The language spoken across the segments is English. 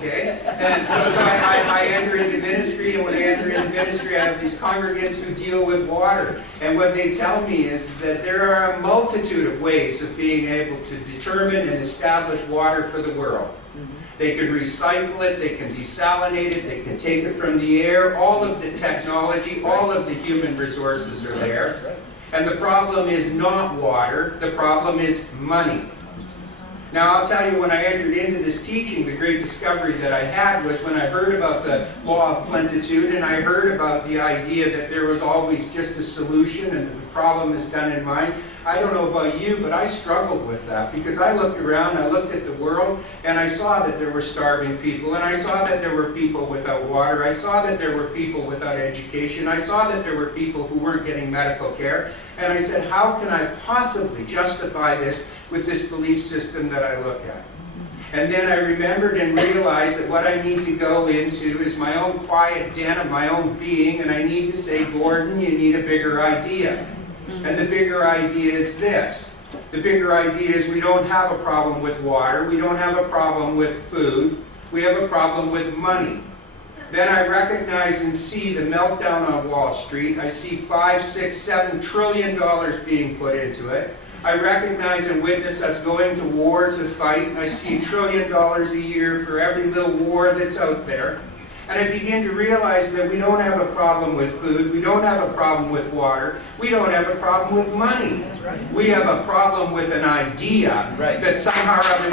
okay? And so I enter into ministry, and when I enter into ministry, I have these congregants who deal with water. And what they tell me is that there are a multitude of ways of being able to determine and establish water for the world. They can recycle it, they can desalinate it, they can take it from the air. All of the technology, all of the human resources are there. And the problem is not water, the problem is money. Now I'll tell you, when I entered into this teaching, the great discovery that I had was when I heard about the law of plenitude, and I heard about the idea that there was always just a solution and the problem is done in mind. I don't know about you, but I struggled with that, because I looked around, I looked at the world, and I saw that there were starving people, and I saw that there were people without water, I saw that there were people without education, I saw that there were people who weren't getting medical care, and I said, how can I possibly justify this with this belief system that I look at? And then I remembered and realized that what I need to go into is my own quiet den of my own being, and I need to say, Gordon, you need a bigger idea. And the bigger idea is this. The bigger idea is we don't have a problem with water, we don't have a problem with food, we have a problem with money. Then I recognize and see the meltdown on Wall Street. I see $5, $6, $7 trillion being put into it. I recognize and witness us going to war to fight. I see $1 trillion a year for every little war that's out there. And I begin to realize that we don't have a problem with food, we don't have a problem with water, we don't have a problem with money. We have a problem with an idea that somehow or other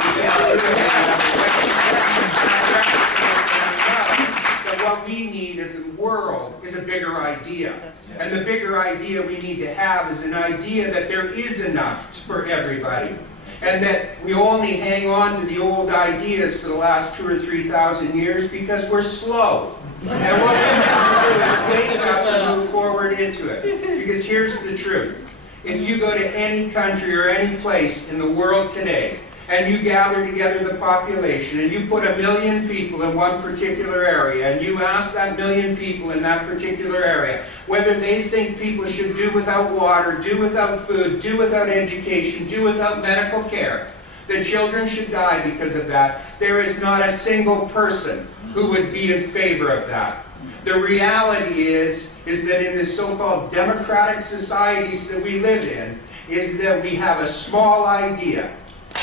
that what we need as a world is a bigger idea. And the bigger idea we need to have is an idea that there is enough for everybody. And that we only hang on to the old ideas for the last 2,000 or 3,000 years because we're slow. And what we have to do is wake up and move forward into it. Because here's the truth. If you go to any country or any place in the world today, and you gather together the population, and you put 1 million people in one particular area, and you ask that 1 million people in that particular area whether they think people should do without water, do without food, do without education, do without medical care, that children should die because of that, there is not a single person who would be in favor of that. The reality is that in the so-called democratic societies that we live in, is that we have a small idea,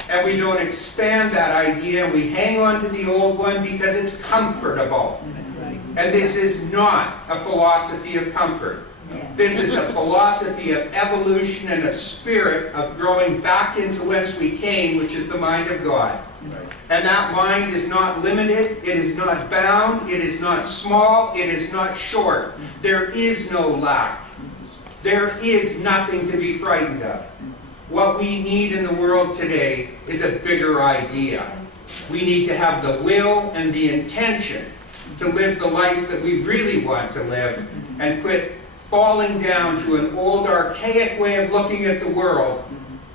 and we don't expand that idea, and we hang on to the old one because it's comfortable. And this is not a philosophy of comfort. This is a philosophy of evolution and of spirit, of growing back into whence we came, which is the mind of God. And that mind is not limited, it is not bound, it is not small, it is not short. There is no lack. There is nothing to be frightened of. What we need in the world today is a bigger idea. We need to have the will and the intention to live the life that we really want to live, and quit falling down to an old archaic way of looking at the world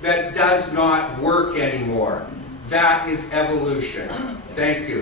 that does not work anymore. That is evolution. Thank you.